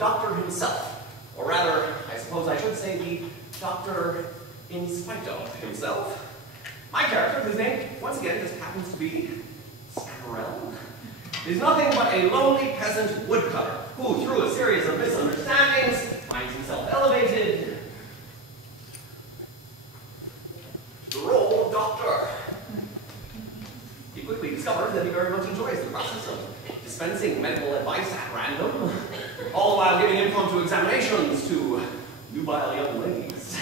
doctor himself. Or rather, I suppose I should say the doctor in spite of himself. My character, whose name, once again, just happens to be Scamarel, is nothing but a lonely peasant woodcutter who, through a series of misunderstandings, finds himself elevated to the role of doctor. He quickly discovers that he very much enjoys the process of dispensing medical advice at random, all while giving impromptu examinations to nubile young ladies.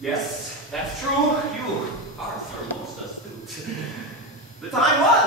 Yes, that's true. You are, sir, most astute. The time was